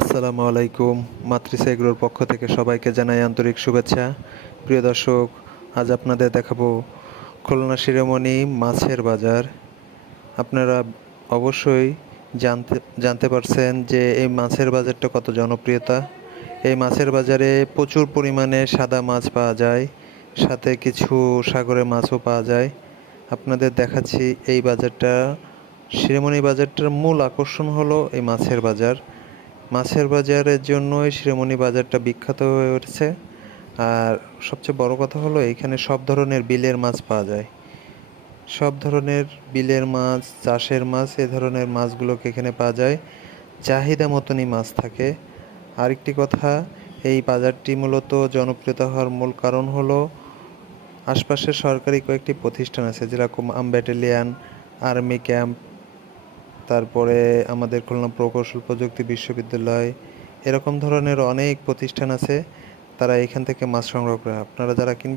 আসসালামু আলাইকুম মাতৃসা এগুলোর পক্ষ থেকে সবাইকে জানাই আন্তরিক শুভেচ্ছা। প্রিয় দর্শক, আজ আপনাদের দেখাবো খুলনা শিরোমণি মাছের বাজার। আপনারা অবশ্যই জানতে জানতে পারছেন যে এই মাছের বাজারটা কত জনপ্রিয়তা। এই মাছের বাজারে প্রচুর পরিমাণে সাদা মাছ পাওয়া যায়, সাথে কিছু সাগরের মাছও পাওয়া যায়। আপনাদের দেখাচ্ছি এই বাজারটা। শিরোমণি বাজারটার মূল আকর্ষণ হলো এই মাছের বাজার। মাছের বাজারের জন্যই শিরোমণি বাজারটা বিখ্যাত হয়ে উঠেছে। আর সবচেয়ে বড় কথা হলো, এখানে সব ধরনের বিলের মাছ পাওয়া যায়। সব ধরনের বিলের মাছ, চাষের মাছ, এ ধরনের মাছগুলোকে এখানে পাওয়া যায়। চাহিদা মতনই মাছ থাকে। আরেকটি কথা, এই বাজারটি মূলত জনপ্রিয়তা হওয়ার মূল কারণ হলো, আশপাশের সরকারি কয়েকটি প্রতিষ্ঠান আছে, যেরকম আম ব্যাটালিয়ান, আর্মি ক্যাম্প তারপরে আমাদের খুলনা প্রকৌশল প্রযুক্তি বিশ্ববিদ্যালয়, এরকম ধরনের অনেক প্রতিষ্ঠান আছে, তারা এখান থেকে মাছ সংগ্রহ করে। আপনারা যারা কিনবেন